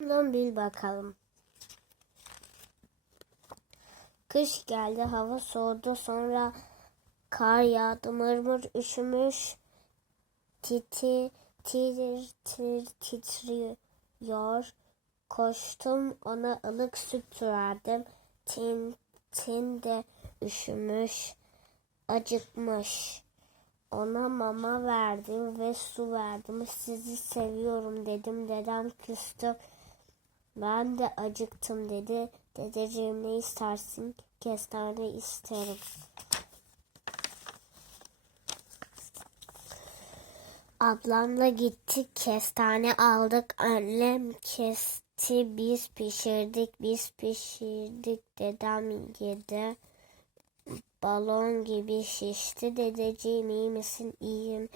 Lan bil bakalım. Kış geldi, hava soğudu, sonra kar yağdı, mırmır üşümüş, titi, tir, tir, titriyor. Koştum, ona ılık süt verdim. Tin, tin de üşümüş, acıkmış. Ona mama verdim ve su verdim. Sizi seviyorum dedim. Dedem küstü. Ben de acıktım dedi. Dedeciğim ne istersin? Kestane isterim. Ablamla gittik kestane aldık. Annem kesti biz pişirdik biz pişirdik. Dedem yedi. Balon gibi şişti. Dedeciğim iyi misin? İyiyim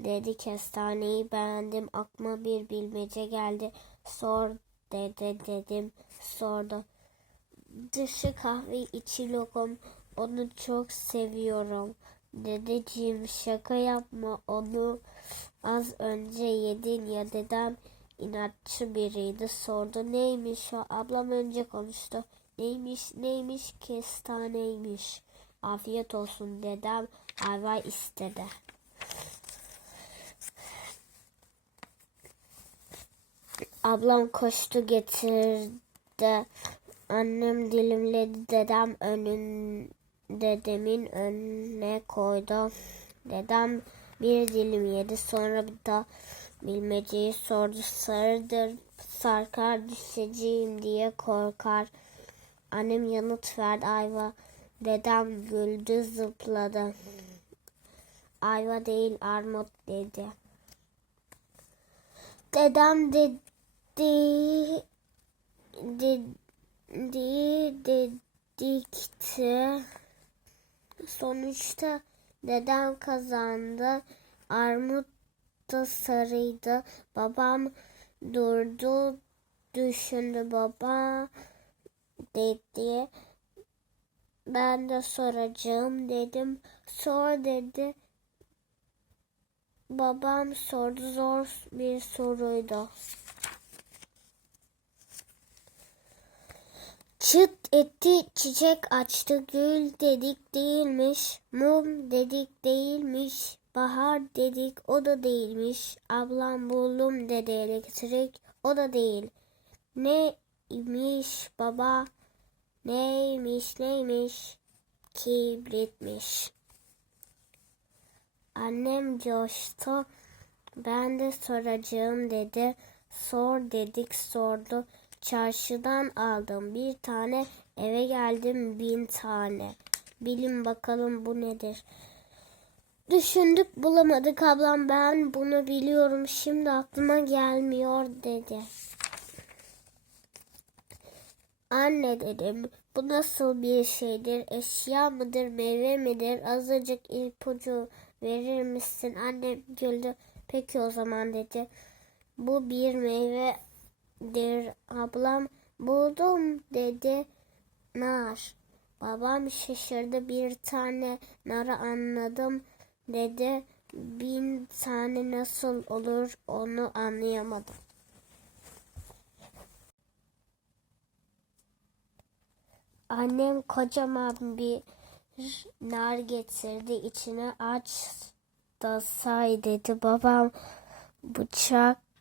dedi. Kestaneyi beğendim. Aklıma bir bilmece geldi. Sor dede dedim. Sordu. Dışı kahve içi lokum. Onu çok seviyorum. Dedeciğim şaka yapma onu az önce yedin ya dedem inatçı biriydi sordu neymiş o ablam önce konuştu neymiş neymiş kestaneymiş afiyet olsun dedem ayva istedi ablam koştu getirdi annem dilimledi dedem önün dedemin önüne koydu. Dedem bir dilim yedi sonra bir daha bilmeceyi sordu. Sarıdır sarkar düşeceğim diye korkar. Annem yanıt verdi ayva. Dedem güldü zıpladı. Ayva değil armut dedi. Dedem dedi dedi dedikti. Sonuçta dedem kazandı. Armut da sarıydı. Babam durdu, düşündü baba dedi. Ben de soracağım dedim. Sor dedi. Babam sordu zor bir soruydu. Çıt etti çiçek açtı gül dedik değilmiş mum dedik değilmiş bahar dedik o da değilmiş ablam buldum dedi elektrik o da değil. Neymiş baba neymiş neymiş kibritmiş. Annem coştu ben de soracağım dedi sor dedik sordu Çarşıdan aldım. Bir tane, eve geldim bin tane. Bilin bakalım bu nedir? Düşündük bulamadık. Ablam ben bunu biliyorum şimdi aklıma gelmiyor dedi. Anne dedim bu nasıl bir şeydir? Eşya mıdır meyve midir? Azıcık ipucu verir misin? Annem güldü. Peki o zaman dedi. Bu bir meyve dir ablam buldum dedi nar. Babam şaşırdı bir tane narı anladım dedi. Bin tane nasıl olur onu anlayamadım. Annem kocaman bir nar getirdi içine aç da say dedi. Babam bıçak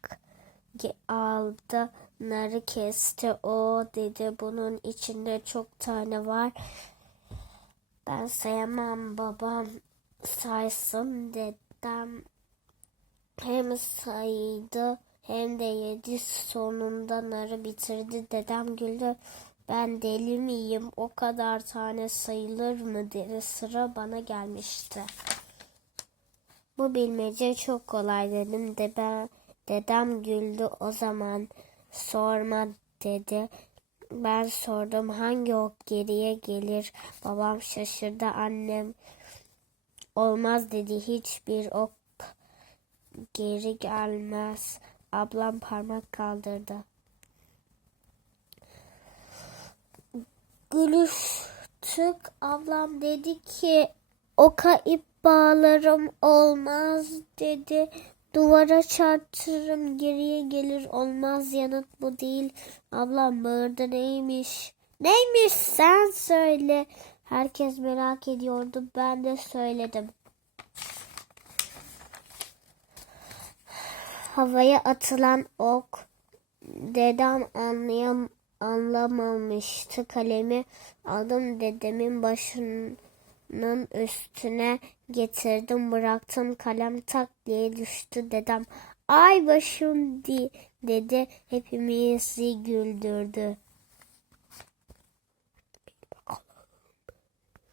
aldı narı kesti. O dedi bunun içinde çok tane var. Ben sayamam babam saysın dedem. Hem saydı hem de yedi. Sonunda narı bitirdi. Dedem güldü. Ben deli miyim? O kadar tane sayılır mı? dedi. Sıra bana gelmişti. Bu bilmece çok kolay dedim de ben Dedem güldü o zaman sorma dedi. Ben sordum hangi ok geriye gelir. Babam şaşırdı annem olmaz dedi hiçbir ok geri gelmez. Ablam parmak kaldırdı. Gülüştük ablam dedi ki oka ip bağlarım olmaz dedi. Duvara çarptırırım geriye gelir olmaz yanıt bu değil. Ablam bağırdı neymiş? Neymiş sen söyle. Herkes merak ediyordu ben de söyledim. Havaya atılan ok. Dedem anlayam anlamamıştı kalemi. Aldım dedemin başının üstüne getirdim bıraktım kalem tak diye düştü dedem. Ay başım di dedi hepimizi güldürdü.